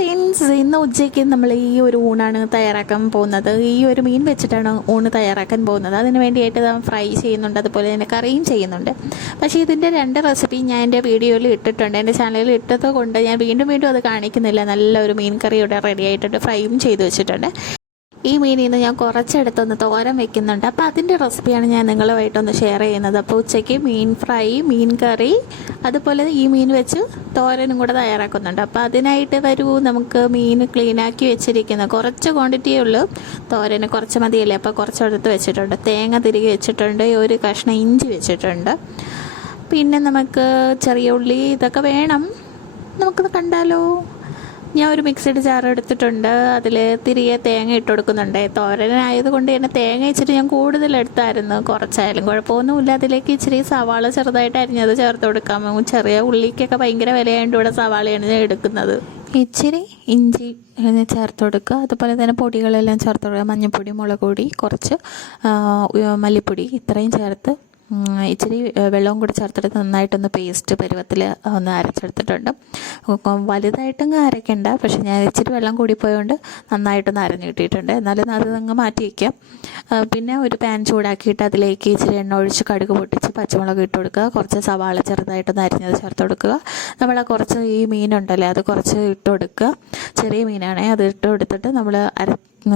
Friends, ഇന്ന് ഉച്ചയ്ക്ക് നമ്മൾ ഈ ഒരു ഊണാണ് തയ്യാറാക്കാൻ പോകുന്നത്. ഈ ഒരു മീൻ വെച്ചിട്ടാണ് ഊണ് തയ്യാറാക്കാൻ പോകുന്നത്. അതിന് വേണ്ടിയിട്ട് ഫ്രൈ ചെയ്യുന്നുണ്ട്, അതുപോലെ തന്നെ കറിയും ചെയ്യുന്നുണ്ട്. പക്ഷേ ഇതിൻ്റെ രണ്ട് റെസിപ്പി ഞാൻ എൻ്റെ വീഡിയോയിൽ ഇട്ടിട്ടുണ്ട്, എൻ്റെ ചാനലിൽ ഇട്ടത് കൊണ്ട് ഞാൻ വീണ്ടും അത് കാണിക്കുന്നില്ല. നല്ലൊരു മീൻ കറി ഇവിടെ റെഡി ആയിട്ടുണ്ട്, ഫ്രൈയും ചെയ്ത് വെച്ചിട്ടുണ്ട്. ഈ മീനിൽ നിന്ന് ഞാൻ കുറച്ചെടുത്തൊന്ന് തോരൻ വെക്കുന്നുണ്ട്. അപ്പോൾ അതിൻ്റെ റെസിപ്പിയാണ് ഞാൻ നിങ്ങളുമായിട്ടൊന്ന് ഷെയർ ചെയ്യുന്നത്. അപ്പോൾ ഉച്ചയ്ക്ക് മീൻ ഫ്രൈ, മീൻ കറി, അതുപോലെ ഈ മീൻ വെച്ച് തോരനും കൂടെ തയ്യാറാക്കുന്നുണ്ട്. അപ്പോൾ അതിനായിട്ട് വരൂ, നമുക്ക് മീൻ ക്ലീനാക്കി വെച്ചിരിക്കുന്ന കുറച്ച് ക്വാണ്ടിറ്റിയേ ഉള്ളൂ. തോരന് കുറച്ച് മതിയല്ലേ, അപ്പോൾ കുറച്ചെടുത്ത് വെച്ചിട്ടുണ്ട്. തേങ്ങ തിരികെ വെച്ചിട്ടുണ്ട്, ഒരു കഷ്ണം ഇഞ്ചി വെച്ചിട്ടുണ്ട്. പിന്നെ നമുക്ക് ചെറിയ ഉള്ളി ഇതൊക്കെ വേണം. നമുക്കത് കണ്ടാലോ? ഞാൻ ഒരു മിക്സിഡ് ജാർ എടുത്തിട്ടുണ്ട്, അതിൽ തിരികെ തേങ്ങ ഇട്ട് കൊടുക്കുന്നുണ്ട്. തോരനായതുകൊണ്ട് തന്നെ തേങ്ങ ഇച്ചിരി ഞാൻ കൂടുതൽ എടുത്തായിരുന്നു, കുറച്ചായാലും കുഴപ്പമൊന്നുമില്ല. അതിലേക്ക് ഇച്ചിരി സവാള ചെറുതായിട്ട് അരിഞ്ഞത് ചേർത്ത് കൊടുക്കാം. ചെറിയ ഉള്ളിക്കൊക്കെ ഭയങ്കര വിലയായതുകൊണ്ട് ഇവിടെ സവാളയാണ് ഞാൻ എടുക്കുന്നത്. ഇച്ചിരി ഇഞ്ചി ചേർത്ത് കൊടുക്കുക, അതുപോലെ തന്നെ പൊടികളെല്ലാം ചേർത്ത് കൊടുക്കുക. മഞ്ഞൾപ്പൊടി, മുളക് പൊടി, കുറച്ച് മല്ലിപ്പൊടി, ഇത്രയും ചേർത്ത് ഇച്ചിരി വെള്ളവും കൂടി ചേർത്തിട്ട് നന്നായിട്ടൊന്ന് പേസ്റ്റ് പരുവത്തിൽ ഒന്ന് അരച്ചെടുത്തിട്ടുണ്ട്. വലുതായിട്ടങ്ങ് അരയ്ക്കണ്ട, പക്ഷെ ഞാൻ ഇച്ചിരി വെള്ളം കൂടിപ്പോയതുകൊണ്ട് നന്നായിട്ടൊന്ന് അരഞ്ഞു കിട്ടിയിട്ടുണ്ട്. എന്നാലും അതങ്ങ് മാറ്റി വയ്ക്കാം. പിന്നെ ഒരു പാൻ ചൂടാക്കിയിട്ട് അതിലേക്ക് ഇച്ചിരി എണ്ണ ഒഴിച്ച് കടുക് പൊട്ടിച്ച് പച്ചമുളക് ഇട്ട് കൊടുക്കുക. കുറച്ച് സവാള ചെറുതായിട്ടൊന്ന് അരിഞ്ഞത് ചേർത്ത് കൊടുക്കുക. നമ്മൾ കുറച്ച് ഈ മീനുണ്ടല്ലേ അത് കുറച്ച് ഇട്ട് കൊടുക്കുക. ചെറിയ മീനാണേ, അത് ഇട്ട് കൊടുത്തിട്ട് നമ്മൾ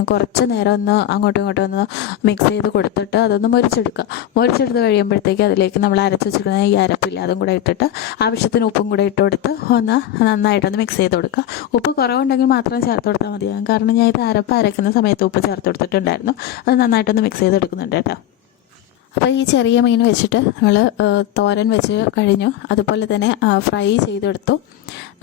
കുറച്ച് നേരം ഒന്ന് അങ്ങോട്ടും ഇങ്ങോട്ടും ഒന്ന് മിക്സ് ചെയ്ത് കൊടുത്തിട്ട് അതൊന്ന് മുരിച്ചെടുത്ത് കഴിയുമ്പോഴത്തേക്ക് അതിലേക്ക് നമ്മൾ അരച്ച് വെച്ചിരിക്കുന്ന ഈ അരപ്പില്ല അതും കൂടെ ഇട്ടിട്ട് ആവശ്യത്തിന് ഉപ്പും കൂടെ ഇട്ട് കൊടുത്ത് ഒന്ന് നന്നായിട്ടൊന്ന് മിക്സ് ചെയ്ത് കൊടുക്കുക. ഉപ്പ് കുറവുണ്ടെങ്കിൽ മാത്രം ചേർത്ത് കൊടുത്താൽ മതിയാകും, കാരണം ഞാൻ ഇത് അരക്കുന്ന സമയത്ത് ഉപ്പ് ചേർത്ത് കൊടുത്തിട്ടുണ്ടായിരുന്നു. അത് നന്നായിട്ടൊന്ന് മിക്സ് ചെയ്തെടുക്കുന്നുണ്ട് കേട്ടോ. അപ്പോൾ ഈ ചെറിയ മീൻ വെച്ചിട്ട് നമ്മൾ തോരൻ വെച്ച് കഴിഞ്ഞു, അതുപോലെ തന്നെ ഫ്രൈ ചെയ്തെടുത്തു.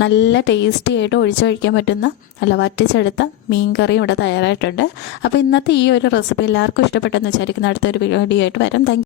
നല്ല ടേസ്റ്റി ആയിട്ട് ഒഴിച്ചൊഴിക്കാൻ പറ്റുന്ന നല്ല വറ്റിച്ചെടുത്ത മീൻ കറിയും ഇവിടെ തയ്യാറായിട്ടുണ്ട്. അപ്പോൾ ഇന്നത്തെ ഈ ഒരു റെസിപ്പി എല്ലാവർക്കും ഇഷ്ടപ്പെട്ടെന്ന് വിചാരിക്കുന്ന അടുത്തൊരു വീഡിയോ ആയിട്ട് വരാം. താങ്ക്